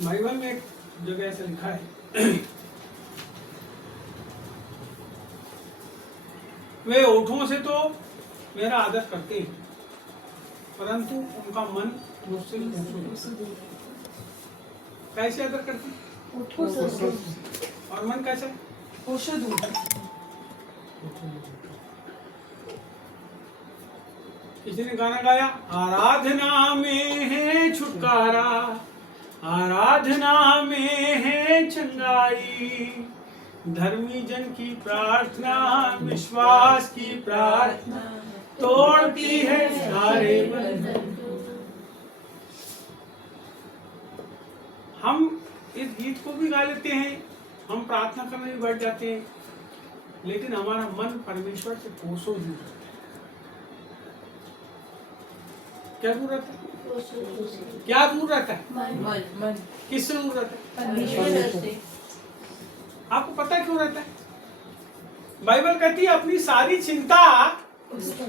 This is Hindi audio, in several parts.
बाइबल में एक जगह ऐसा लिखा है, वे ओठों से तो मेरा आदर करते हैं, परंतु उनका मन मुझसे कोसों दूर। कैसे आदर करते हैं? ओठों से। और मन कैसे? कोसों दूर। किसी ने गाना गाया, आराधना में है छुटकारा, आराधना में है चंगाई, धर्मी जन की प्रार्थना विश्वास की प्रार्थना तोड़ती है सारे बंधन। हम इस गीत को भी गा लेते हैं, हम प्रार्थना करने भी बैठ जाते हैं, लेकिन हमारा मन परमेश्वर से कोसों दूर रहता है। क्या दूर रहता है? क्या दूर रहता है? मन। किससे दूर रहता है? परमेश्वर से। आपको पता है क्यों रहता है? बाइबल कहती है अपनी सारी चिंता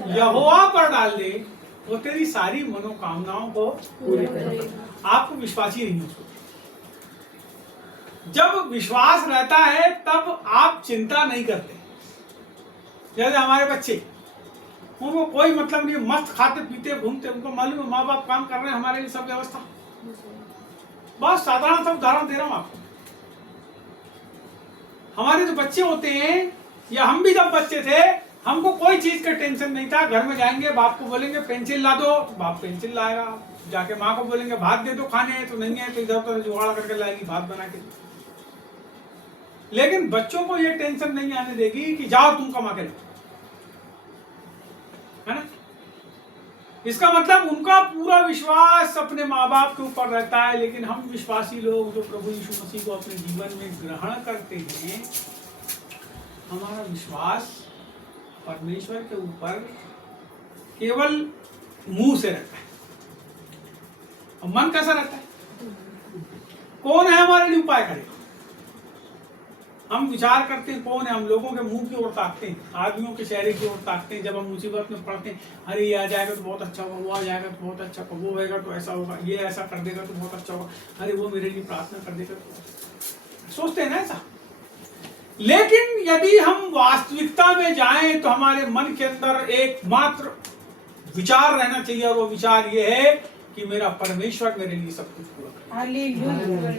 यहोवा पर डाल दे, वो तेरी सारी मनोकामनाओं को पूरी करेगा। आपको विश्वास ही नहीं है। जब विश्वास रहता है तब आप चिंता नहीं करते। जैसे हमारे बच्चे, उनको कोई मतलब नहीं, मस्त खाते पीते घूमते, उनको मालूम है माँ बाप काम कर रहे हैं हमारे लिए सब व्यवस्था। बहुत साधारण सा उदाहरण दे रहा हूं आपको। हमारे जो बच्चे होते हैं, या हम भी जब बच्चे थे, हमको कोई चीज का टेंशन नहीं था। घर में जाएंगे, बाप को बोलेंगे पेंसिल ला दो, बाप पेंसिल लाएगा। जाके माँ को बोलेंगे भात दे दो खाने, तो नहीं है तो इधर उधर जुगाड़ करके लाएगी भात बना के। लेकिन बच्चों को ये टेंशन नहीं आने देगी कि जाओ तुम कमा के लो, है ना। इसका मतलब उनका पूरा विश्वास अपने माँ बाप के ऊपर रहता है। लेकिन हम विश्वासी लोग जो प्रभु यीशु मसीह को अपने जीवन में ग्रहण करते हैं, हमारा विश्वास परमेश्वर के ऊपर केवल मुंह से रहता है। और मन कैसा रहता है? कौन है हमारे लिए उपाय करेगा? हम विचार करते हैं कौन है, हम लोगों के मुंह की ओर ताकते हैं, आदमियों के चेहरे की ओर ताकते हैं। जब हम मुसीबत में पड़ते हैं, अरे ये आ जाएगा तो बहुत अच्छा होगा, वो आ जाएगा तो बहुत अच्छा होगा, वो होएगा तो ऐसा होगा, ये ऐसा कर देगा तो बहुत अच्छा होगा, अरे वो मेरे लिए प्रार्थना कर देगा तो सोचते हैं ना ऐसा। लेकिन यदि हम वास्तविकता में जाएं तो हमारे मन के अंदर एकमात्र विचार रहना चाहिए, और वो विचार ये है कि मेरा परमेश्वर मेरे लिए सब कुछ पूरा करेगा।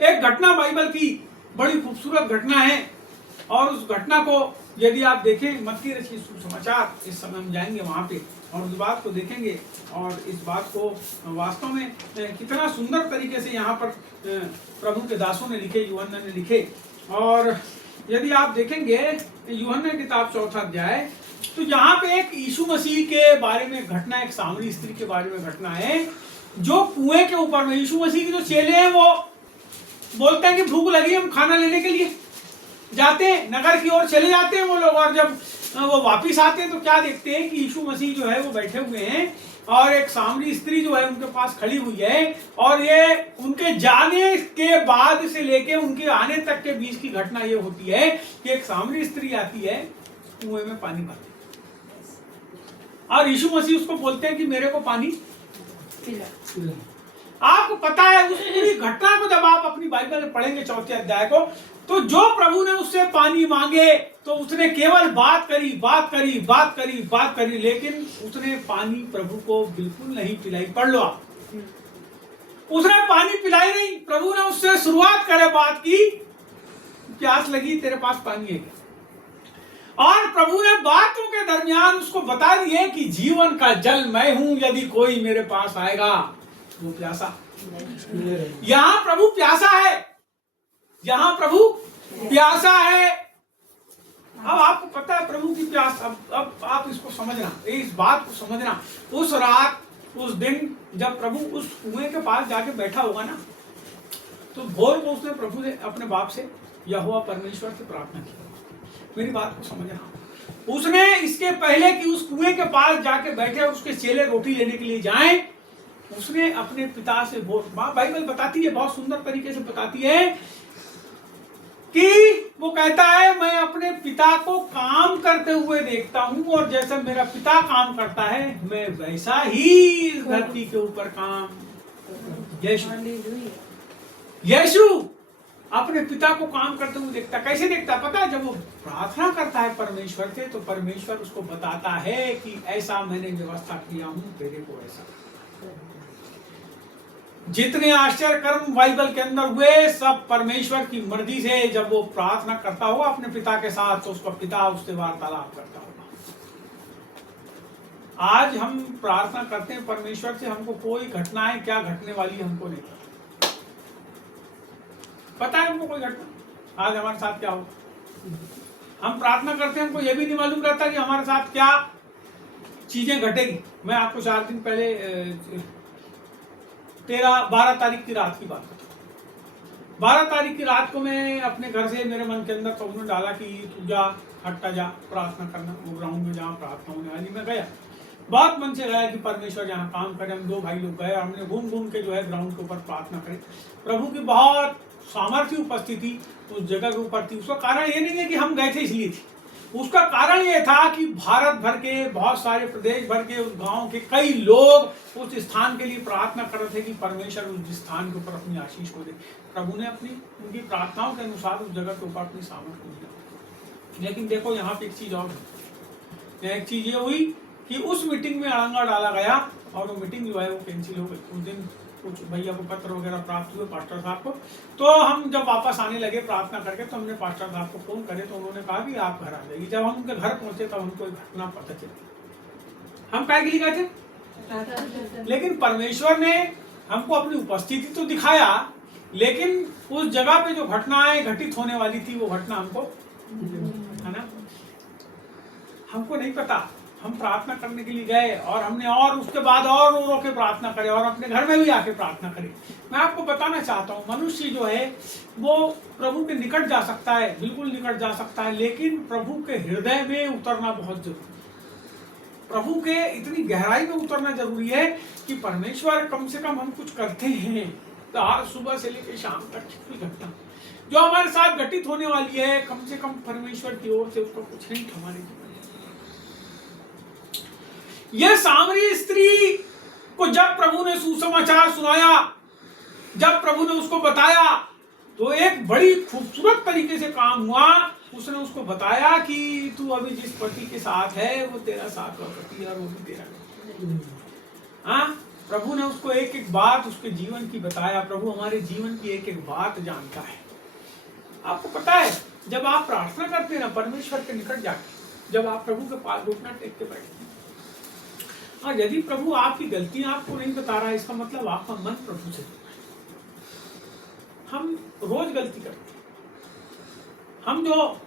एक घटना बाइबल की बड़ी खूबसूरत घटना है, और उस घटना को यदि आप देखें, मत्ती रचित सुसमाचार, इस समय हम जाएंगे वहां पे और उस बात को देखेंगे, और इस बात को वास्तव में कितना सुंदर तरीके से यहाँ पर प्रभु के दासों ने लिखे, यूहन्ना ने लिखे। और यदि आप देखेंगे यूहन्ना की किताब 4 अध्याय, तो यहाँ पे एक यीशु मसीह के बारे में घटना, एक सामरी स्त्री के बारे में घटना है, जो कुएं के ऊपर में, यीशु मसीह के जो चेले हैं वो बोलते हैं कि भूख लगी, हम खाना लेने के लिए जाते हैं, नगर की ओर चले जाते हैं वो लोग। और जब वो वापिस आते हैं तो क्या देखते हैं कि यीशु मसीह जो है वो बैठे हुए हैं, और एक सामरी स्त्री जो है उनके पास खड़ी हुई है। और ये उनके जाने के बाद से लेके उनके आने तक के बीच की घटना ये होती है कि एक सामरी स्त्री आती है, कुएं में पानी भरती है, और यीशु मसीह उसको बोलते हैं कि मेरे को पानी पिला। आपको पता है उस पूरी घटना को जब आप अपनी बाइबल में पढ़ेंगे 4 अध्याय को, तो जो प्रभु ने उससे पानी मांगे तो उसने केवल बात करी, लेकिन उसने पानी प्रभु को बिल्कुल नहीं पिलाई। पढ़ लो आप, उसने पानी पिलाई नहीं। प्रभु ने उससे शुरुआत करे बात की, प्यास लगी, तेरे पास पानी है क्या? और प्रभु ने बातों के दरमियान उसको बता दिए कि जीवन का जल मैं हूं, यदि कोई मेरे पास आएगा वो प्यासा। यहां प्रभु प्यासा है, यहां प्रभु प्यासा है। अब आपको पता है प्रभु की प्यास। अब आप इसको समझना, इस बात को समझना। उस रात, उस दिन जब प्रभु उस कुएं के पास जाके बैठा होगा ना, तो भोर को उसने प्रभु से, अपने बाप से, यहोवा परमेश्वर से प्रार्थना की। मेरी बात को समझना। उसने इसके पहले कि उस कुएं के पास जाके बैठे और उसके चेले रोटी लेने के लिए जाएं, उसने अपने पिता से बाइबल बताती है, बहुत सुंदर तरीके से बताती है कि वो कहता है मैं अपने पिता को काम करते हुए देखता हूं, और जैसा मेरा पिता काम करता है मैं वैसा ही इस धरती के ऊपर काम यीशु हालेलुया। यीशु अपने पिता को काम करते हुए देखता। कैसे देखता पता है? जब वो प्रार्थना करता है परमेश्वर से, तो परमेश्वर उसको बताता है कि ऐसा मैंने व्यवस्था किया हूं तेरे को ऐसा। जितने आश्चर्य कर्म बाइबल के अंदर हुए सब परमेश्वर की मर्जी से। जब वो प्रार्थना करता होगा अपने पिता के साथ, तो उसका पिता उससे वार्तालाप करता होगा। आज हम प्रार्थना करते हैं परमेश्वर से, हमको कोई घटनाएं क्या घटने वाली है हमको नहीं पता है। हमको कोई घटना आज हमारे साथ क्या हो, हम प्रार्थना करते हैं, हमको ये भी नहीं मालूम रहता कि हमारे साथ क्या चीजें घटेगी। मैं आपको 4 दिन पहले 12 तारीख की रात की बात करता हूँ। 12 तारीख की रात को मैं अपने घर से, मेरे मन के अंदर तो उन्होंने डाला कि तू जा, हटता जा प्रार्थना करना। वो ग्राउंड में जहाँ प्रार्थना होने वाली, मैं गया, बहुत मन से गया कि परमेश्वर जहाँ काम करे। हम 2 भाई लोग गए, हमने घूम घूम के जो है ग्राउंड के ऊपर प्रार्थना करी। प्रभु की बहुत सामर्थ्य उपस्थिति उस जगह के ऊपर थी। उसका कारण ये नहीं है कि हम गए थे इसलिए थी, उसका कारण ये था कि भारत भर के, बहुत सारे प्रदेश भर के, उस गांव के कई लोग उस स्थान के लिए प्रार्थना कर रहे थे कि परमेश्वर उस स्थान के ऊपर अपनी आशीष को दे। प्रभु ने अपनी उनकी प्रार्थनाओं के अनुसार उस जगह के ऊपर अपनी सामर्थ्य को दिया। लेकिन देखो यहाँ पे एक चीज और हुई। एक चीज ये हुई कि उस मीटिंग में अड़ंगा डाला गया और वो मीटिंग जो है वो कैंसिल हो गई। उस दिन कुछ भैया को पत्र वगैरह प्राप्त हुए पास्टर साहब को। तो हम जब वापस आने लगे प्रार्थना करके, तो हमने पास्टर साहब को फोन करे, तो उन्होंने कहा कि आप घर आ जाइए। जब हम उनके घर पहुंचे तब हमको एक घटना पता चली। हम काय के लिए गए थे, लेकिन परमेश्वर ने हमको अपनी उपस्थिति तो दिखाया, लेकिन उस जगह पे जो घटनाएं घटित होने वाली थी वो घटना हमको, है ना, हमको नहीं पता। हम प्रार्थना करने के लिए गए और हमने और उसके बाद और रो रो के प्रार्थना करे और अपने घर में भी आके प्रार्थना करे। मैं आपको बताना चाहता हूँ, मनुष्य जो है वो प्रभु के निकट जा सकता है, बिल्कुल निकट जा सकता है, लेकिन प्रभु के हृदय में उतरना बहुत जरूरी है। प्रभु के इतनी गहराई में उतरना जरूरी है कि परमेश्वर कम से कम हम कुछ करते हैं तो आज सुबह से लेकर शाम तक कोई घटना जो हमारे साथ घटित होने वाली है, कम से कम परमेश्वर की ओर से उसका कुछ हिंट हमारे जीवन। यह सामरी स्त्री को जब प्रभु ने सुसमाचार सुनाया, जब प्रभु ने उसको बताया, तो एक बड़ी खूबसूरत तरीके से काम हुआ। उसने उसको बताया कि तू अभी जिस पति के साथ है वो तेरा साथ पति है और वो भी तेरा। हाँ, प्रभु ने उसको एक एक बात उसके जीवन की बताया। प्रभु हमारे जीवन की एक एक बात जानता है। आपको पता है, जब आप प्रार्थना करते हैं ना परमेश्वर के निकट जाके, जब आप प्रभु के पास घुटना टेक के बैठते हैं, और यदि प्रभु आपकी गलतियां आपको नहीं बता रहा है, इसका मतलब आपका मन प्रभु से दूर है। हम रोज गलती करते हैं। हम जो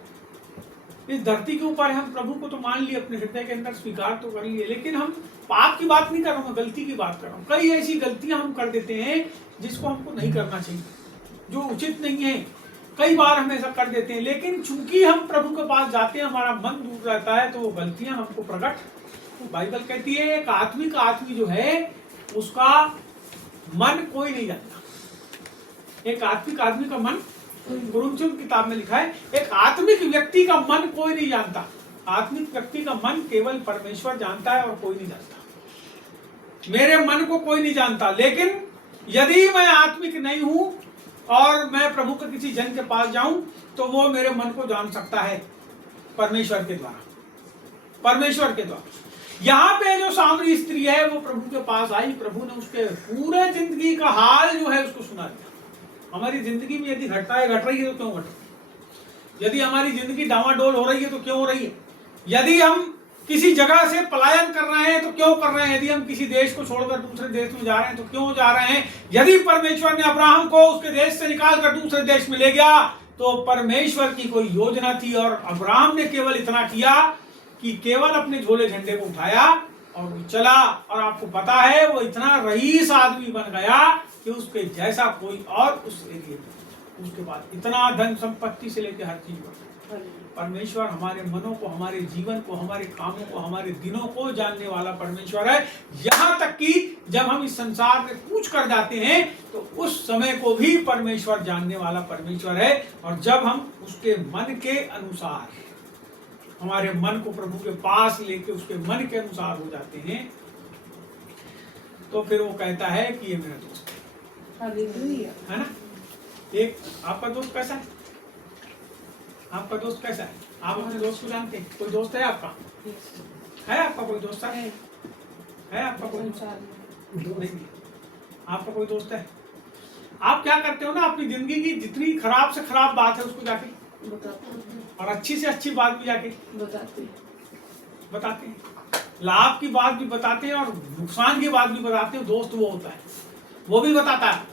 इस धरती के ऊपर है, हम प्रभु को तो मान लिए, अपने हृदय के अंदर स्वीकार तो कर लिए, लेकिन हम पाप की बात नहीं कर रहा हूँ, गलती की बात कर रहा हूँ। कई ऐसी गलतियां हम कर देते हैं जिसको हमको नहीं करना चाहिए, जो उचित नहीं है। कई बार हम ऐसा कर देते हैं, लेकिन चूंकि हम प्रभु के पास जाते हैं, हमारा मन दूर रहता है, तो वो गलतियां हमको प्रकट, बाइबल कहती है एक आत्मिक आदमी जो है उसका मन कोई नहीं जानता। एक आत्मिक आदमी का मन, कुरिन्थियों की किताब में लिखा है, एक आत्मिक व्यक्ति का मन कोई नहीं जानता। आत्मिक व्यक्ति का मन केवल परमेश्वर जानता है और कोई नहीं जानता। मेरे मन को कोई नहीं जानता, लेकिन यदि मैं आत्मिक नहीं हूं और मैं प्रभु के किसी जन के पास जाऊं तो वो मेरे मन को जान सकता है परमेश्वर के द्वारा, परमेश्वर के द्वारा। यहाँ पे जो सामरी स्त्री है वो प्रभु के पास आई, प्रभु ने उसके पूरे जिंदगी का हाल जो है उसको सुना दिया। हमारी जिंदगी में यदि घट रही है तो क्यों घट रही है? यदि हमारी जिंदगी डामाडोल हो रही है तो क्यों हो रही है? यदि हम किसी जगह से पलायन कर रहे हैं तो क्यों कर रहे हैं? यदि हम किसी देश को छोड़कर दूसरे देश में जा रहे हैं तो क्यों जा रहे हैं? यदि परमेश्वर ने अब्राहम को उसके देश से निकालकर दूसरे देश में ले गया तो परमेश्वर की कोई योजना थी, और अब्राहम ने केवल इतना किया कि केवल अपने झोले झंडे को उठाया और वो चला। और आपको पता है वो इतना रईस आदमी बन गया कि उसके जैसा कोई और उस एरिया में, उसके बाद इतना धन संपत्ति से लेकर हर चीज बन। परमेश्वर हमारे मनों को, हमारे जीवन को, हमारे कामों को, हमारे दिनों को जानने वाला परमेश्वर है। यहाँ तक कि जब हम इस संसार में कूच कर जाते हैं तो उस समय को भी परमेश्वर जानने वाला परमेश्वर है। और जब हम उसके मन के अनुसार, हमारे मन को प्रभु के पास लेके उसके मन के अनुसार हो जाते हैं, तो फिर वो कहता है कि ये मेरा दोस्त है, हालेलुया। है ना। एक आपका दोस्त कैसा है? आपका दोस्त कैसा है? आप अपने दोस्त को जानते हैं? कोई दोस्त है आपका? है आपका कोई दोस्त है? आपका कोई दोस्त? नहीं। आपका कोई दोस्त है? आप क्या करते हो ना, अपनी जिंदगी की जितनी खराब से खराब बात है उसको जाके और अच्छी से अच्छी बात भी जाके बताते हैं। लाभ की बात भी बताते हैं और नुकसान की बात भी बताते हैं। दोस्त वो होता है, वो भी बताता है।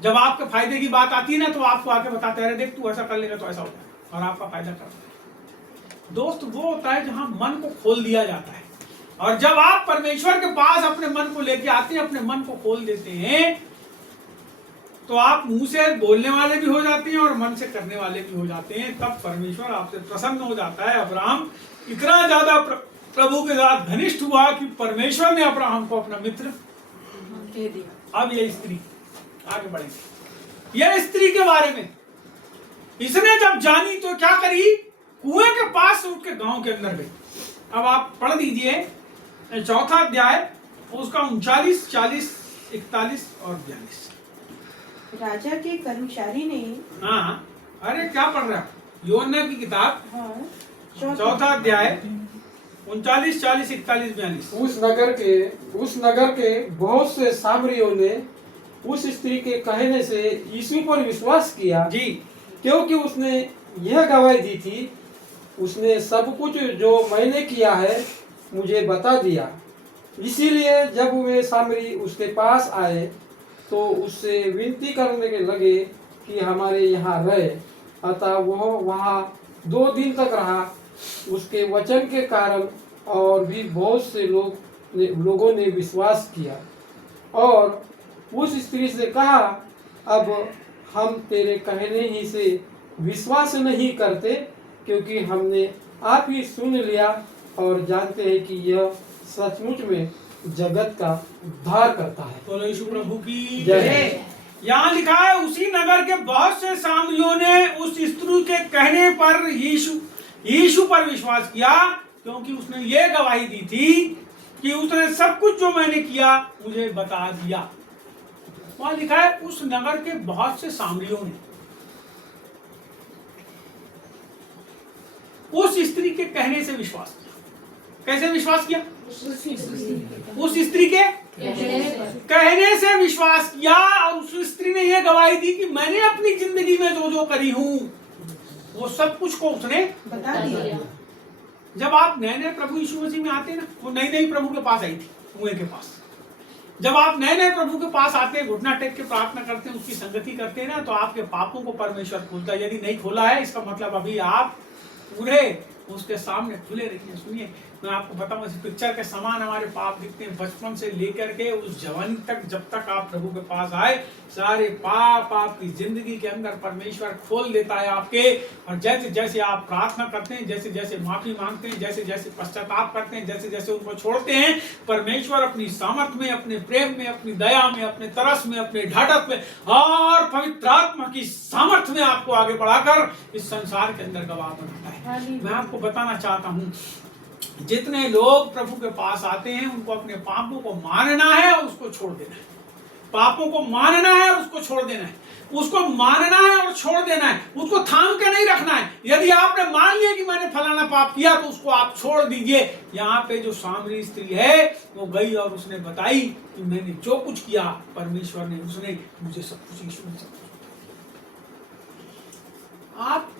जब आपके फायदे की बात आती है ना तो आपको आके बताते हैं, अरे देख तू ऐसा कर लेगा तो ऐसा हो जाएगा, और आपका फायदा करता है। दोस्त वो होता है जहां मन को खोल दिया जाता है, और जब आप परमेश्वर के पास अपने मन को लेके आते हैं, अपने मन को खोल देते हैं, तो आप मुंह से बोलने वाले भी हो जाते हैं और मन से करने वाले भी हो जाते हैं। तब परमेश्वर आपसे प्रसन्न हो जाता है। अब्राहम इतना ज्यादा प्रभु के साथ घनिष्ठ हुआ कि परमेश्वर ने अब्राहम को अपना मित्र कह दिया। अब ये स्त्री आगे बढ़ेगी। यह स्त्री के बारे में इसने जब जानी तो क्या करी, कुएं के पास से उठ के गांव के अंदर गई। अब आप पढ़ दीजिए 4 अध्याय, उसका 39, 40, 41 और 42। राजा के कर्मचारी ने, हाँ, अरे क्या पढ़ रहा है? योना की किताब, हाँ, 4 अध्याय 39, 40, 41, 42। उस नगर के बहुत से सामरियों ने उस स्त्री के कहने से यीशु पर विश्वास किया जी, क्योंकि उसने यह गवाही दी थी, उसने सब कुछ जो मैंने किया है मुझे बता दिया। इसीलिए जब वे सामरी उसके पास आए तो उससे विनती करने के लगे कि हमारे यहाँ रहे। अतः वह वहाँ 2 दिन तक रहा। उसके वचन के कारण और भी बहुत से लोगों ने विश्वास किया। और उस स्त्री से कहा, अब हम तेरे कहने ही से विश्वास नहीं करते, क्योंकि हमने आप ही सुन लिया और जानते हैं कि यह सचमुच में जगत का उद्धार करता है। बोलो यीशु प्रभु की जय। जय। यहाँ लिखा है, उसी नगर के बहुत से सामरियों ने उस स्त्री के कहने पर यीशु पर विश्वास किया, क्योंकि उसने ये गवाही दी थी कि उसने सब कुछ जो मैंने किया मुझे बता दिया। वहां लिखा है उस नगर के बहुत से सामरियों ने उस स्त्री के कहने से विश्वास किया। कैसे विश्वास किया? उस स्त्री के कहने से विश्वास किया, और उस स्त्री ने यह गवाही दी कि मैंने अपनी जिंदगी में जो जो करी हूं वो सब कुछ को उसने बता दिया। जब आप नए नए प्रभु यीशु मसीह में आते हैं ना, वो नई नई प्रभु के पास आई थी, कुएं के पास। जब आप नए नए प्रभु के पास आते हैं, घुटना टेक के प्रार्थना करते हैं, उसकी संगति करते हैं ना, तो आपके पापों को परमेश्वर खोलता है। यदि नहीं खोला है, इसका मतलब अभी आप पूरे उसके सामने खुले रहिए। सुनिए, मैं आपको बताऊं, इस पिक्चर के समान हमारे पाप दिखते हैं। बचपन से लेकर के उस जवानी तक, जब तक आप प्रभु के पास आए, सारे पाप आपकी जिंदगी के अंदर परमेश्वर खोल देता है आपके। और जैसे जैसे आप प्रार्थना करते हैं, जैसे जैसे माफी मांगते हैं, जैसे जैसे पश्चाताप करते हैं, जैसे जैसे उनको छोड़ते हैं, परमेश्वर अपनी सामर्थ में, अपने प्रेम में, अपनी दया में, अपने तरस में, अपने ढाढ़स में और पवित्र आत्मा की सामर्थ में आपको आगे बढ़ाकर इस संसार के अंदर गवाह बनाता है। मैं आपको बताना चाहता हूं, जितने लोग प्रभु के पास आते हैं, उनको अपने पापों को मानना है और उसको छोड़ देना है। पापों को मानना है और उसको छोड़ देना है। उसको मानना है और छोड़ देना है, उसको थाम के नहीं रखना है। यदि आपने मान लिया कि मैंने फलाना पाप किया, तो उसको आप छोड़ दीजिए। यहाँ पे जो सामरी स्त्री है, वो गई और उसने बताई कि मैंने जो कुछ किया, परमेश्वर ने, उसने मुझे सब कुछ, यीशु ने सब कुछ। आप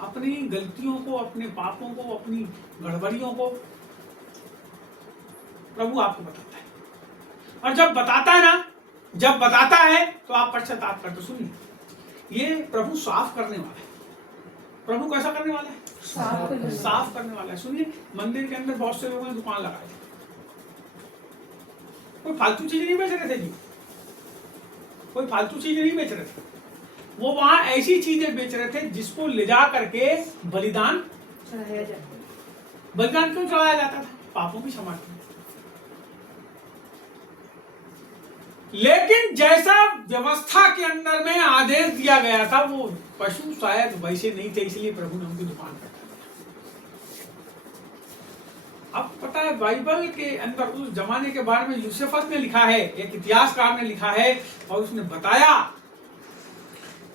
अपनी गलतियों को, अपने पापों को, अपनी गड़बड़ियों को प्रभु आपको बताता है, और जब बताता है ना, जब बताता है तो आप पश्चाताप करते। सुनिए, ये प्रभु साफ करने वाला है। प्रभु कैसा करने वाला है? साफ करने वाला है। सुनिए, मंदिर के अंदर बहुत से लोगों ने दुकान लगाई थी, कोई फालतू चीजें नहीं बेच रहे थे जी, कोई फालतू चीजें नहीं बेच रहे थे। वो वहां ऐसी चीजें बेच रहे थे जिसको ले जा करके बलिदान चढ़ाया जाता है। बलिदान क्यों चढ़ाया जाता था? पापों की क्षमा के लिए। लेकिन जैसा व्यवस्था के अंदर में आदेश दिया गया था, वो पशु शायद वैसे नहीं थे, इसलिए प्रभु ने उनकी दुकान पर। अब पता है है बाइबल के अंदर उस जमाने के बारे में यूसेफस ने लिखा है, एक इतिहासकार ने लिखा है, और उसने बताया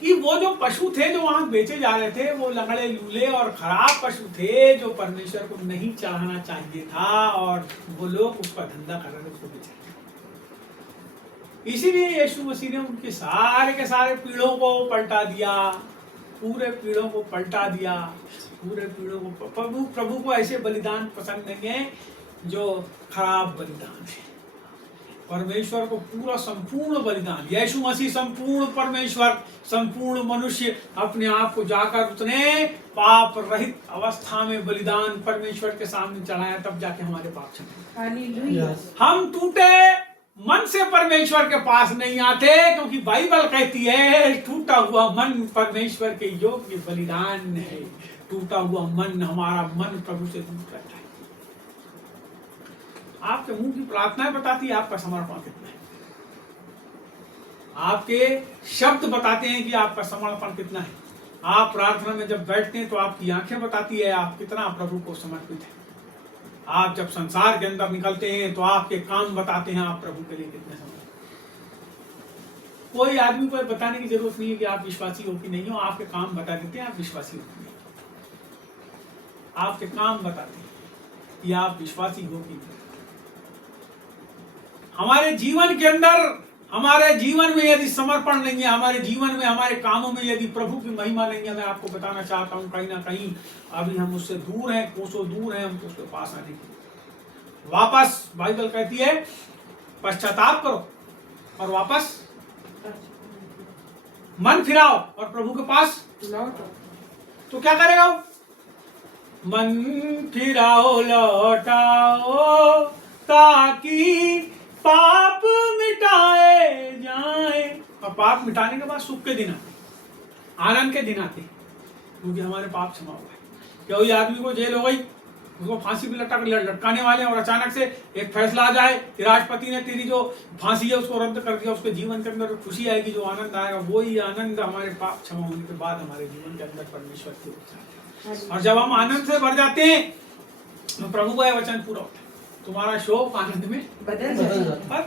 कि वो जो पशु थे जो वहां बेचे जा रहे थे वो लंगड़े लूले और खराब पशु थे जो परमेश्वर को नहीं चाहना चाहिए था, और वो लोग उसका धंधा कर रहे थे, उसको बेच रहे थे। इसीलिए यीशु मसीह ने उनके सारे के सारे पीढ़ों को पलटा दिया, पूरे पीढ़ों को पलटा दिया, पूरे पीढ़ों को। प्रभु को ऐसे बलिदान पसंद नहीं है जो खराब बलिदान है। परमेश्वर को पूरा संपूर्ण बलिदान, यीशु मसीह संपूर्ण परमेश्वर संपूर्ण मनुष्य अपने आप को जाकर उसने पाप रहित अवस्था में बलिदान परमेश्वर के सामने चढ़ाया, तब जाके हमारे पाप क्षमा। हालेलुया। हम टूटे मन से परमेश्वर के पास नहीं आते, क्योंकि बाइबल कहती है टूटा हुआ मन परमेश्वर के योग्य बलिदान है। टूटा हुआ मन, हमारा मन प्रभु से दूर करता है। आपके मुंह की प्रार्थनाएं बताती है आपका समर्पण कितना है। आपके शब्द बताते हैं कि आपका समर्पण कितना है। आप प्रार्थना में जब बैठते हैं तो आपकी आंखें बताती है आप कितना प्रभु को समर्पित है। आप जब संसार के अंदर निकलते हैं तो आपके काम बताते हैं आप प्रभु के लिए कितने समर्पित। कोई आदमी को बताने की जरूरत नहीं है कि आप विश्वासी हो कि नहीं हो, आपके काम बता देते हैं आप विश्वासी हो कि नहीं। आपके काम बताते हैं कि आप विश्वासी हो कि नहीं। हमारे जीवन के अंदर, हमारे जीवन में यदि समर्पण नहीं है, हमारे जीवन में, हमारे कामों में यदि प्रभु की महिमा नहीं है, मैं आपको बताना चाहता हूं कहीं ना कहीं अभी हम उससे दूर हैं, कोसों दूर हैं हमको उसके पास आने की। वापस बाइबल कहती है पश्चाताप करो और वापस मन फिराओ और प्रभु के पास लौटो। तो क्या करेगा वो? मन फिराओ लौटाओ ताकि पाप मिटाए जाए। और पाप मिटाने के बाद सुख के दिन आते, आनंद के दिन आते, क्योंकि हमारे पाप क्षमा हुआ है। क्या कोई आदमी को जेल हो गई, उसको फांसी पे लटकाने वाले और अचानक से एक फैसला आ जाए कि राष्ट्रपति ने तेरी जो फांसी है उसको रद्द कर दिया, उसके जीवन के अंदर खुशी आएगी, जो आनंद आएगा वही आनंद हमारे पाप क्षमा होने के बाद हमारे जीवन के अंदर परमेश्वर की ओर से। और जब हम आनंद से भर जाते हैं तो प्रभु का वचन पूरा होता है, तुम्हारा शोक आनंद में बदल जाता है।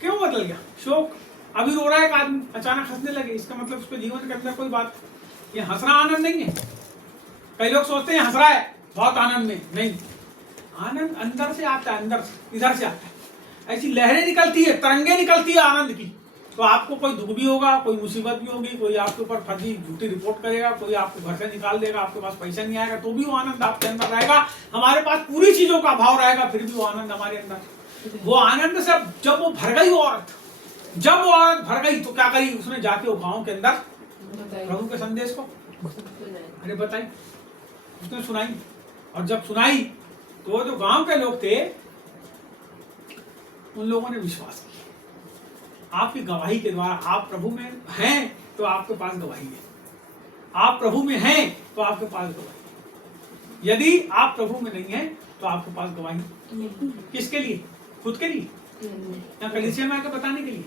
क्यों बदल गया? शोक अभी रो रहा है एक आदमी, अचानक हंसने लगे, इसका मतलब उसके जीवन के अंदर कोई बात, ये हंसना आनंद नहीं है। कई लोग सोचते हैं हंस रहा है बहुत आनंद में, नहीं, आनंद अंदर से आता है, अंदर से, इधर से आता है। ऐसी लहरें निकलती है, तरंगे निकलती है आनंद की। तो आपको कोई दुख भी होगा, कोई मुसीबत भी होगी, कोई आपके ऊपर फर्जी झूठी रिपोर्ट करेगा, कोई आपको घर से निकाल देगा, आपके पास पैसा नहीं आएगा, तो भी वो आनंद आपके अंदर रहेगा। हमारे पास पूरी चीजों का अभाव रहेगा, फिर भी वो आनंद हमारे अंदर। वो आनंद से जब वो भर गई, वो औरत जब वो औरत भर गई तो क्या करी उसने? जाके वो गाँव के अंदर प्रभु के संदेश को अरे बताई, उसने सुनाई। और जब सुनाई तो जो गांव के लोग थे उन लोगों ने विश्वास किया। आपकी गवाही के द्वारा, आप प्रभु में हैं तो आपके पास गवाही है, आप प्रभु में हैं तो आपके पास गवाही। यदि आप प्रभु में नहीं हैं तो आपके पास गवाही किसके लिए? खुद के लिए या कलीसिया में आके बताने के लिए?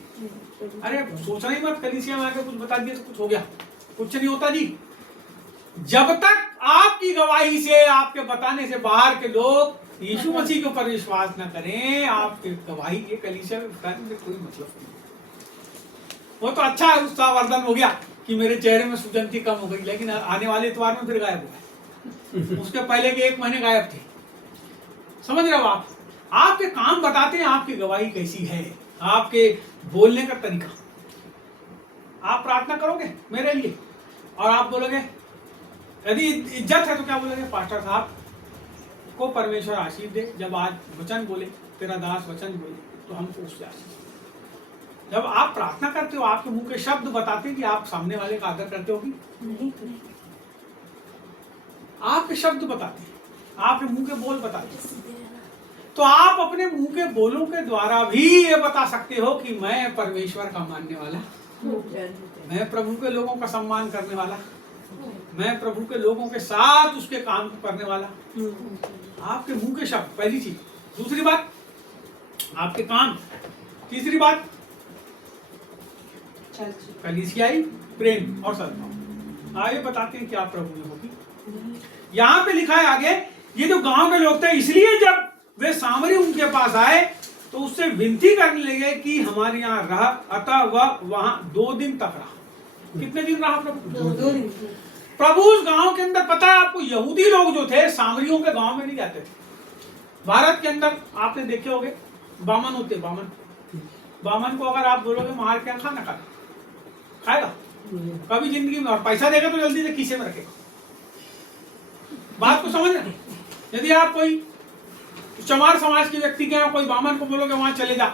अरे सोचना ही मत कलीसिया में आके कुछ बता दिया तो कुछ हो गया, कुछ नहीं होता जी। जब तक आपकी गवाही से, आपके बताने से बाहर के लोग यीशु मसीह के ऊपर विश्वास न करें, आपके गवाही के कलीसिया में बताने में कोई मतलब नहीं। वो तो अच्छा है, उत्साहवर्धन हो गया कि मेरे चेहरे में सुजंती कम हो गई, लेकिन आने वाले इतवार में फिर गायब हो गए। उसके पहले के 1 महीने गायब थे। समझ रहे हो आप? आपके काम बताते हैं आपकी गवाही कैसी है, आपके बोलने का तरीका। आप प्रार्थना करोगे मेरे लिए और आप बोलोगे, यदि इज्जत है तो क्या बोलोगे? पास्टर साहब को परमेश्वर आशीष दे, जब आज वचन बोले, तेरा दास वचन बोले, तो हमको उससे आशीष। जब आप प्रार्थना करते हो, आपके मुंह के शब्द बताते हैं कि आप सामने वाले का आदर करते हो कि नहीं। आपके शब्द बताते हैं, आपके मुंह के बोल बताते हैं। तो आप अपने मुंह के बोलों के द्वारा भी ये बता सकते हो कि मैं परमेश्वर का मानने वाला, मैं प्रभु के लोगों का सम्मान करने वाला, मैं प्रभु के लोगों के साथ उसके काम को करने वाला। आपके मुंह के शब्द, पहली चीज। दूसरी बात आपके काम। तीसरी बात कलीसियाई प्रेम और सद्भाव। आगे बताते हैं कि आप प्रभु में होगी। यहाँ पे लिखा है आगे, ये जो गांव के लोग थे, इसलिए जब वे सामरी उनके पास आए तो उससे विनती करने लगे कि हमारे यहाँ रह, अतः वह वहां 2 दिन तक रहा। कितने दिन रहा प्रभु? 2 दिन। प्रभु उस गांव के अंदर, पता है आपको, यहूदी लोग जो थे सामरियों के गांव में नहीं जाते थे। भारत के अंदर आपने देखे होंगे बामन होते, बामन को अगर आप बोलोगे मार क्या खाना खाएगा कभी जिंदगी में, और पैसा देगा तो जल्दी से खीसे में रखेगा। बात को समझ रहे? यदि आप कोई चमार समाज के व्यक्ति के यहाँ कोई बामन को बोलोगे वहां चले जा,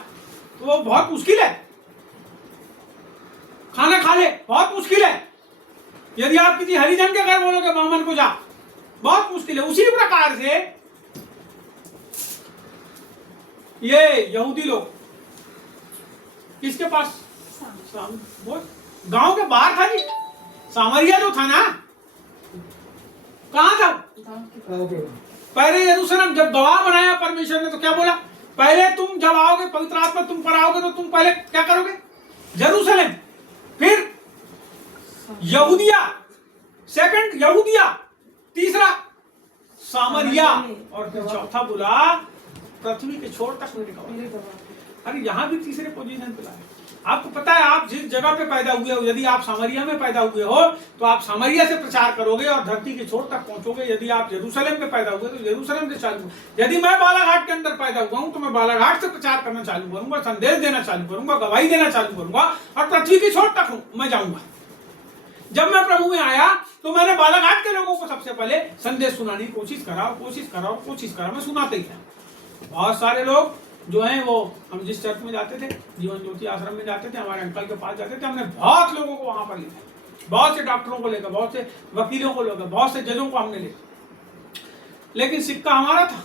तो वो बहुत मुश्किल है, खाना खा ले बहुत मुश्किल है। यदि आप किसी हरिजन के घर बोलोगे बामन को जा, बहुत मुश्किल है। उसी प्रकार से ये यहूदी लोग किसके पास? वो गांव के बाहर था जी, सामरिया जो था ना, कहां था? पहले यरूशलेम जब गवाह बनाया परमेश्वर ने तो क्या बोला? पहले तुम जब आओगे, पवित्र आत्मा तुम पर आओगे तो तुम पहले क्या करोगे? यरूशलेम, फिर यहूदिया, सेकंड यहूदिया, तीसरा सामरिया, और फिर चौथा बोला पृथ्वी के छोर तक मेरे गवाह। अरे यहाँ भी तीसरे पोजीशन पे लाए। आपको पता है आप जिस जगह पे पैदा हुए हो, यदि आप सामरिया में पैदा हुए हो तो आप सामरिया से प्रचार करोगे और धरती के छोर तक पहुंचोगे। यदि आप यरूशलेम में पैदा हुए तो यरूशलेम से चालू। यदि मैं बालाघाट के अंदर पैदा हुआ हूं तो मैं बालाघाट से प्रचार करना चालू करूंगा, संदेश देना चालू करूंगा, गवाही देना चालू करूंगा, और पृथ्वी के छोर तक मैं जाऊंगा। जब मैं प्रभु में आया तो मैंने बालाघाट के लोगों को सबसे पहले संदेश सुनाने की कोशिश करा, मैं सुनाते ही था। बहुत सारे लोग जो हैं वो, हम जिस चर्च में जाते थे, जीवन ज्योति आश्रम में जाते थे, हमारे अंकल के पास जाते थे, हमने बहुत लोगों को वहां पर लिखा, बहुत से डॉक्टरों को लेकर, बहुत से वकीलों को लेकर, बहुत से जजों को हमने लिखा, लेकिन सिक्का हमारा था,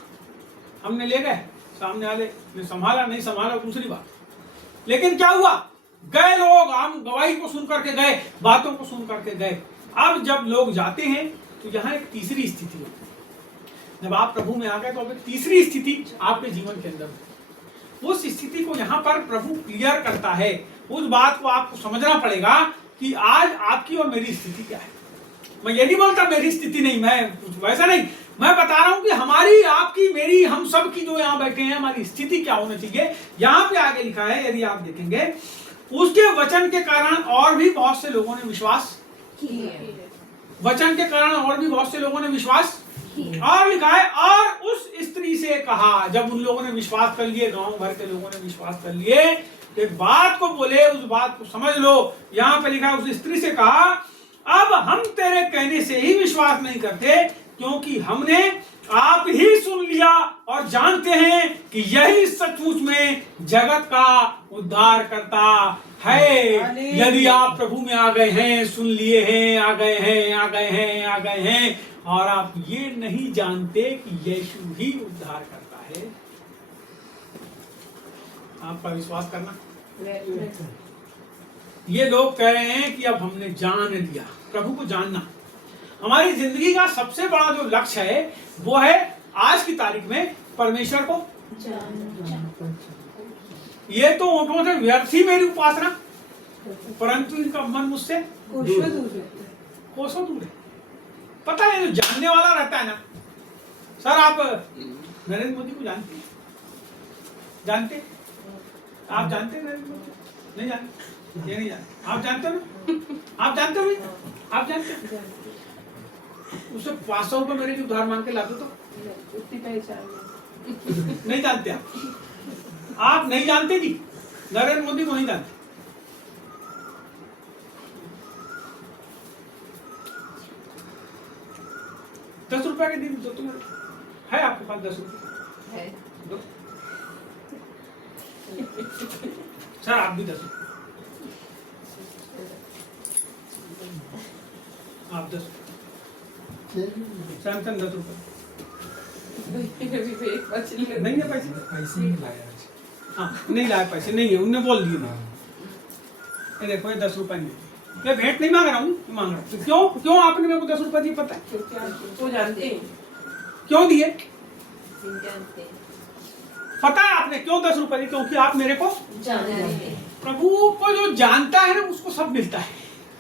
हमने ले गए, सामने वाले ने संभाला नहीं संभाला दूसरी बात। लेकिन क्या हुआ? गए लोग, हम गवाही को सुन करके गए, बातों को सुन करके गए। अब जब लोग जाते हैं तो यहाँ एक तीसरी स्थिति होती है। जब आप प्रभु में आ गए तो अब एक तीसरी स्थिति आपके जीवन के अंदर, उस स्थिति को यहाँ पर प्रभु क्लियर करता है। उस बात को आपको समझना पड़ेगा कि आज आपकी और मेरी स्थिति क्या है। मैं ये नहीं बोलता मेरी स्थिति नहीं, मैं वैसा नहीं, मैं बता रहा हूं कि हमारी, आपकी, मेरी, हम सब की जो यहाँ बैठे हैं, हमारी स्थिति क्या होनी चाहिए। यहाँ पे आगे लिखा है, यदि आप देखेंगे, उसके वचन के कारण और भी बहुत से लोगों ने विश्वास किया। वचन के कारण और भी बहुत से लोगों ने विश्वास, और लिखा है, और उस स्त्री से कहा। जब उन लोगों ने विश्वास कर लिए, गांव भर के लोगों ने विश्वास कर लिए, तो एक बात को बोले, उस बात को समझ लो। यहाँ पे लिखा है, उस स्त्री से कहा, अब हम तेरे कहने से ही विश्वास नहीं करते, क्योंकि हमने आप ही सुन लिया और जानते हैं कि यही सचमुच में जगत का उद्धार करता है। यदि आप प्रभु में आ गए हैं, सुन लिए हैं, आ गए हैं, और आप ये नहीं जानते कि यीशु ही उद्धार करता है, आपका विश्वास करना। ये लोग कह रहे हैं कि अब हमने जान लिया। प्रभु को जानना हमारी जिंदगी का सबसे बड़ा जो लक्ष्य है, वो है आज की तारीख में परमेश्वर को जानना। ये तो होठों से व्यर्थ ही मेरी उपासना, परंतु इनका मन मुझसे कोसों दूर है। पता है, जो जानने वाला रहता है ना, सर आप नरेंद्र मोदी को जानते हैं? जानते? आप जानते हैं नरेंद्र मोदी? नहीं जानते? ये नहीं जानते? आप जानते हो? आप जानते हो? आप जानते हो? उससे 500 रुपए मेरे लिए उधार मांग के ला दो तो उतनी पहचान नहीं जानते आप नहीं जानते जी, नरेंद्र मोदी को नहीं जानते। ₹10 के दिन दो, तुम्हें है आपके पास 10 रुपए? है। दो। सर आप भी 10, आप 10, सैमसंग 10 रुपए नहीं है पैसे, पैसे नहीं लाया आज। हाँ नहीं लाए पैसे, नहीं है, उनने बोल दिए ना। ये देखो, ये 10 रुपए नहीं, मैं भेंट नहीं मांग रहा हूँ, मांग रहा हूँ। क्यों क्यों आपने मेरे को 10 रुपए दिए? पता है क्योंकि आप तो जानते हैं। क्यों दिए? जानते हैं। पता है आपने क्यों 10 रुपए दिए? क्योंकि आप मेरे को जानते हैं। प्रभु को जो जानता है ना, उसको सब मिलता है।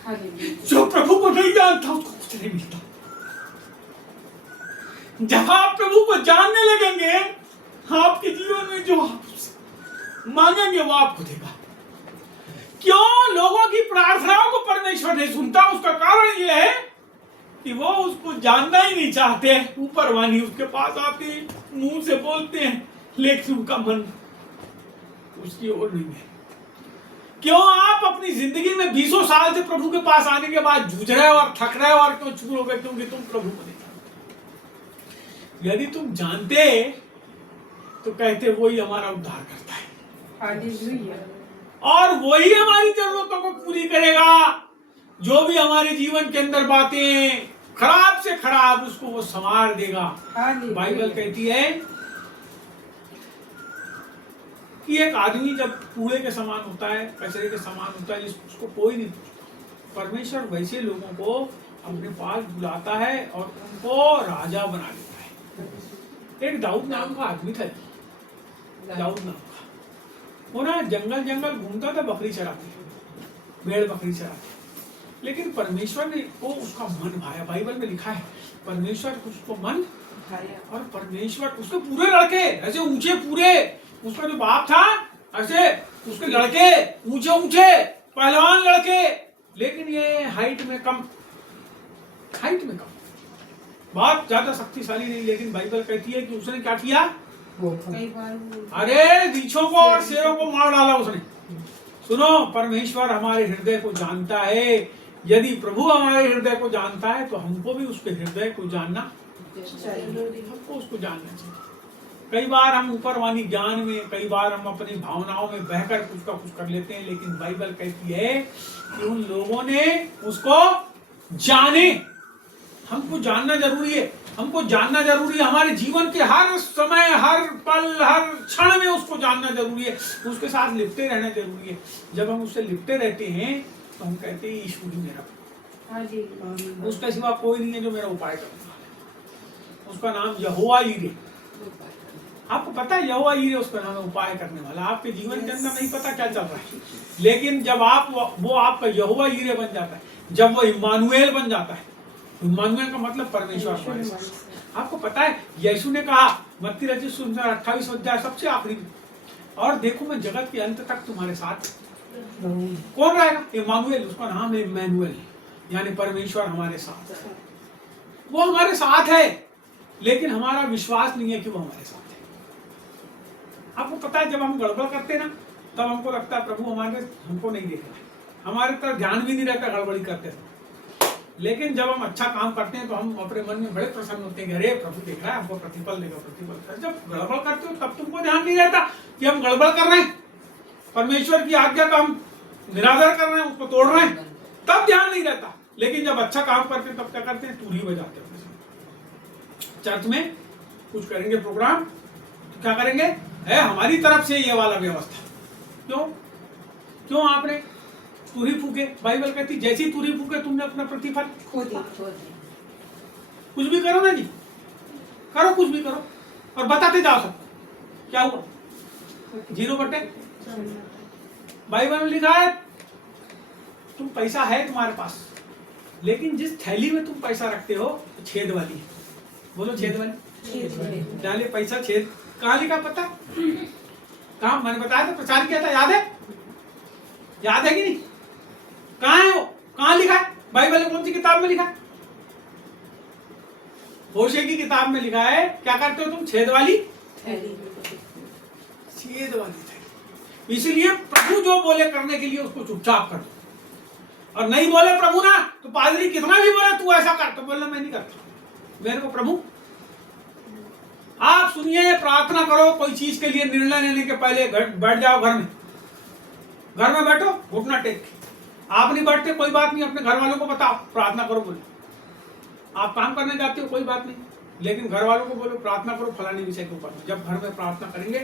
हालेलुया। जो प्रभु को नहीं जानता उसको कुछ नहीं मिलता। जब आप प्रभु को जानने लगेंगे, आपकी जो आप उससे मांगेंगे वो आपको देगा। क्यों लोगों की प्रार्थनाओं को परमेश्वर नहीं सुनता? उसका कारण यह है कि वो उसको जानना ही नहीं चाहते। ऊपर वाणी उसके पास आते हैं, मुंह से बोलते हैं, लेकिन उनका मन उसकी ओर नहीं है। क्यों आप अपनी जिंदगी में 20 साल से प्रभु के पास आने के बाद जूझ रहे हो और थक रहे हो और क्यों चुप हो गए? क्योंकि तुम प्रभु को नहीं जानते। यदि तुम जानते तो कहते वही हमारा उद्धार करता है हालेलुया। और वही हमारी जरूरतों को पूरी करेगा। जो भी हमारे जीवन के अंदर बातें खराब से खराब, उसको वो संवार देगा। हालेलुया। बाइबल कहती है कि एक आदमी जब कूड़े के समान होता है, कचरे के समान होता है, उसको कोई नहीं पूछता। परमेश्वर वैसे लोगों को अपने पास बुलाता है और उनको राजा बना देता है। एक दाऊद नाम का आदमी था, दाऊद नाम का। वो ना जंगल जंगल घूमता था, बकरी चराते, भेड़ बकरी चराते। लेकिन परमेश्वर ने वो उसका मन भाया। बाइबल में लिखा है परमेश्वर उसको मन भाया। और परमेश्वर उसके पूरे लड़के ऐसे ऊंचे, पूरे उसका जो बाप था ऐसे उसके लड़के ऊंचे ऊंचे पहलवान लड़के, लेकिन ये हाइट में कम, बहुत ज्यादा शक्तिशाली नहीं। लेकिन बाइबल कहती है कि उसने क्या किया? कई बार वो अरे रीछों को और शेरों को मार डाला उसने। सुनो, परमेश्वर हमारे हृदय को जानता है। यदि प्रभु हमारे हृदय को जानता है तो हमको भी उसके हृदय को जानना चाहिए। हमको उसको जानना चाहिए। कई बार हम ऊपरवाणी ज्ञान में, कई बार हम अपनी भावनाओं में बहकर कुछ का कुछ कर लेते हैं, लेकिन बाइबल कहती है कि उन लोगों ने उसको जाने। हमको जानना जरूरी है, हमको जानना जरूरी है। हमारे जीवन के हर समय, हर पल, हर क्षण में उसको जानना जरूरी है। उसके साथ लिपटे रहना जरूरी है। जब हम उससे लिपटे रहते हैं तो हम कहते हैं यीशु ही मेरा, हालेलुया। उसके सिवा कोई नहीं है जो मेरा उपाय करने वाला है। उसका नाम यहोवा यीरे। आपको पता है यहोवा यीरे उसका नाम है, उपाय करने वाला। आपके जीवन के अंदर नहीं पता क्या चल रहा है, लेकिन जब वो आपका यहोवा यीरे बन जाता है, जब वो इम्मानुएल बन जाता है। इम्मानुएल का मतलब परमेश्वर हमारे साथ। आपको पता है यीशु ने कहा मत्ती रचित सुसमाचार 28 अध्याय सबसे आखिरी में, और देखो मैं जगत के अंत तक तुम्हारे साथ। कौन रहेगा? इम्मानुएल, उसका नाम है इम्मानुएल, यानी परमेश्वर हमारे साथ है। वो हमारे साथ है, लेकिन हमारा विश्वास नहीं है कि वो हमारे साथ है। आपको पता है जब हम गड़बड़ करते हैं ना, तब हमको लगता है प्रभु हमको नहीं देख रहा है, हमारे तरफ ध्यान भी नहीं रहता गड़बड़ी करते हैं। लेकिन जब हम अच्छा काम करते हैं तो हम अपने मन में बड़े प्रसन्न होते हैं, अरे प्रभु देख रहा है, हमको प्रतिफल देगा, प्रतिफल। जब गड़बड़ करते हो तब तुमको ध्यान नहीं रहता कि हम गड़बड़ कर रहे हैं, परमेश्वर की आज्ञा का हम निरादर कर रहे हैं, उसको तोड़ रहे हैं, तब ध्यान नहीं रहता। लेकिन जब अच्छा काम करते हैं तब क्या करते हैं? तूरी बजाते हैं। चर्च में कुछ करेंगे प्रोग्राम तो क्या करेंगे? है हमारी तरफ से ये वाला व्यवस्था। क्यों आपने तुरी फूके? बाइबल कहती जैसी तुरी फूके तुमने अपना प्रतिफल खो दिया। कुछ भी करो ना जी, करो कुछ भी करो और बताते जाओ सब क्या हुआ। 0 बटे। बाइबल में लिखा है तुम पैसा है तुम्हारे पास, लेकिन जिस थैली में तुम पैसा रखते हो छेद वाली है। बोलो छेद वाली। डाले पैसा छेद। कहाँ लिखा पता? कहाँ मैंने बताया था, प्रचार किया था, याद है? याद है कि नहीं? कहाँ है वो? कहाँ लिखा है? बाइबल में कौन सी किताब में लिखा है? होशे की किताब में लिखा है। क्या करते हो तुम? छेद वाली थैली। छेद वाली थैली। इसलिए प्रभु जो बोले करने के लिए उसको चुपचाप कर दो, और नहीं बोले प्रभु ना तो पादरी कितना भी बोले तू ऐसा कर, तो बोलना मैं नहीं करता, मेरे को प्रभु। आप सुनिए, प्रार्थना करो कोई चीज के लिए, निर्णय लेने के पहले बैठ जाओ घर में बैठो, घुटना टेक के। आप नहीं बैठते कोई बात नहीं, अपने घर वालों को बताओ प्रार्थना करो बोलो। आप काम करने जाते हो कोई बात नहीं, लेकिन घर वालों को बोलो प्रार्थना करो फलाने विषय के ऊपर। जब घर में प्रार्थना करेंगे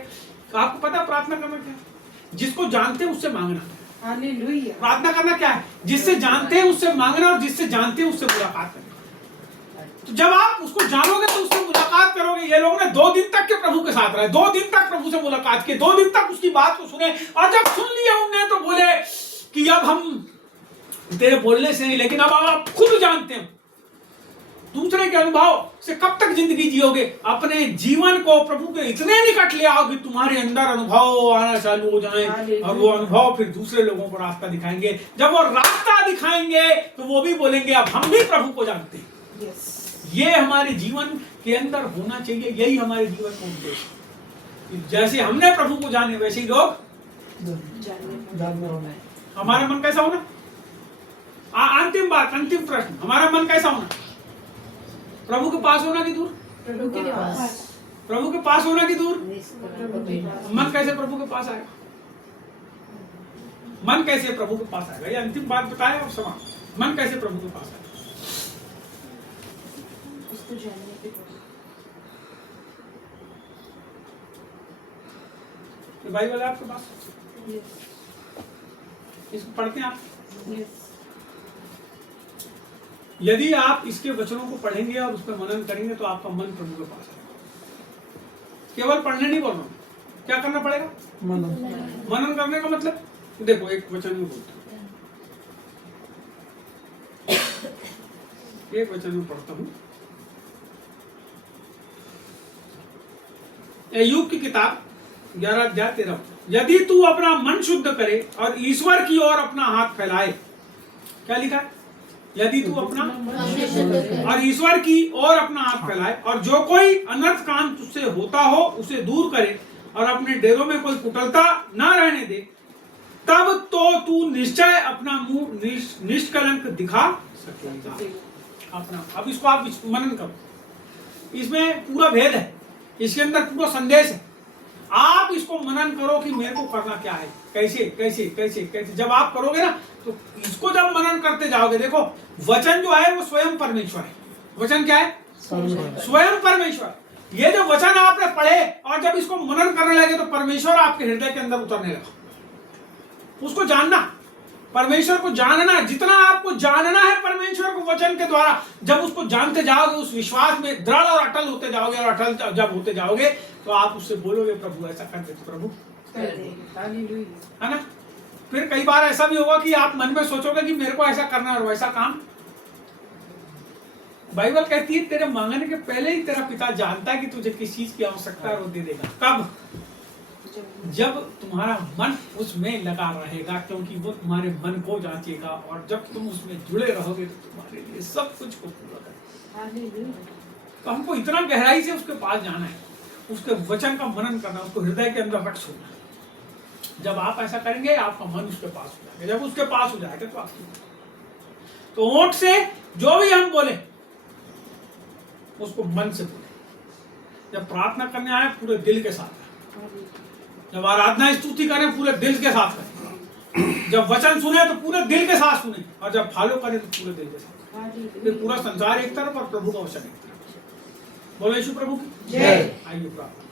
तो आपको पता प्रार्थना करना क्या है? जिसको जानते हैं उससे मांगना। हालेलुया। प्रार्थना करना क्या है? जिससे जानते हैं उससे मांगना, और जिससे जानते हैं उससे मुलाकात करना। तो जब आप उसको जानोगे तो उससे मुलाकात करोगे। ये लोग ने 2 दिन तक के प्रभु के साथ रहे, 2 दिन तक प्रभु से मुलाकात की, 2 दिन तक उसकी बात को सुने, और जब सुन लिया उनने तो बोले कि अब हम तेरे बोलने से नहीं, लेकिन अब आप खुद जानते हो दूसरे के अनुभव से कब तक जिंदगी जियोगे? अपने जीवन को प्रभु के इतने निकट ले आओ कि तुम्हारे अंदर अनुभव आना चालू हो जाए, और वो अनुभव फिर दूसरे लोगों को रास्ता दिखाएंगे। जब वो रास्ता दिखाएंगे तो वो भी बोलेंगे अब हम भी प्रभु को जानते हैं। यस, ये हमारे जीवन के अंदर होना चाहिए। यही हमारे जीवन का उद्देश्य है। जैसे हमने प्रभु को जाने वैसे ही लोग जानने होना। हमारा मन कैसा होना? अंतिम बात, अंतिम प्रश्न, हमारा मन कैसा होना? प्रभु के पास होना कि दूर? प्रभु के पास, प्रभु के पास होना कि दूर? प्रभु के पास। मन कैसे प्रभु के पास आएगा? मन कैसे प्रभु के पास आएगा? ये अंतिम बात बताए और समाप्त। मन कैसे प्रभु के पास आएगा? उसको जानने के बाद। ये बाइबल है आपके पास, यस, इसको पढ़ते हैं आप। यस, यदि आप इसके वचनों को पढ़ेंगे और उस पर मनन करेंगे तो आपका मन प्रभु के पास आएगा। केवल पढ़ने नहीं बोल रहा हूं, क्या करना पड़ेगा? मनन करने का मतलब देखो, एक वचन में बोलता हूं, एक वचन में पढ़ता हूं। अय्यूब की किताब 11 अध्याय 13। यदि तू अपना मन शुद्ध करे और ईश्वर की ओर अपना हाथ फैलाए, क्या लिखा है? यदि तू अपना और ईश्वर की ओर अपना हाथ फैलाए और जो कोई अनर्थ काम तुझसे होता हो उसे दूर करे और अपने डेरों में कोई कुटिलता ना रहने दे, तब तो तू निश्चय अपना मुंह निष्कलंक दिखा सकेगा अपना। अब इसको आप मनन करो, इसमें पूरा भेद है, इसके अंदर पूरा संदेश है। आप इसको मनन करो कि मेरे को करना क्या है, कैसे कैसे कैसे कैसे। जब आप करोगे ना तो इसको जब मनन करते जाओगे, देखो वचन जो है वो स्वयं परमेश्वर है। वचन क्या है? स्वयं परमेश्वर। ये जो वचन आपने पढ़े और जब इसको मनन करने लगे तो परमेश्वर आपके हृदय के अंदर उतरने लगा। उसको जानना, परमेश्वर को जानना, जितना आपको जानना है परमेश्वर को वचन के द्वारा, जब उसको जानते जाओगे, उस विश्वास में दृढ़ और अटल होते जाओगे, और अटल जब होते जाओगे तो आप उससे बोलोगे प्रभु ऐसा कर दे, तो प्रभु है ना। फिर कई बार ऐसा भी होगा कि आप मन में सोचोगे कि मेरे को ऐसा करना है और वैसा काम। बाइबल कहती है तेरे मांगने के पहले ही तेरा पिता जानता है कि तुझे किस चीज की आवश्यकता है, वो दे देगा। कब? जब तुम्हारा मन उसमें लगा रहेगा, क्योंकि वो तुम्हारे मन को जांचेगा, और जब तुम उसमें जुड़े रहोगे तो तुम्हारे लिए सब कुछ को पूरा करेगा। तो हमको इतना गहराई से उसके पास जाना है, उसके वचन का मनन करना, उसको हृदय के अंदर रख छोड़ना। जब आप ऐसा करेंगे आपका मन उसके पास हो जाएगा। जब उसके पास हो जाएगा तो आपकी, तो होंठ से जो भी हम बोले उसको मन से बोले। जब प्रार्थना करने आए पूरे दिल के साथ, जब आराधना स्तुति करें पूरे दिल के साथ करें, जब वचन सुने तो पूरे दिल के साथ सुने, और जब फॉलो करें तो पूरे दिल के साथ। फिर पूरा संसार एक तरफ और प्रभु का वचन एक तरफ। बोलो यीशु प्रभु की जय। आइए प्रार्थना।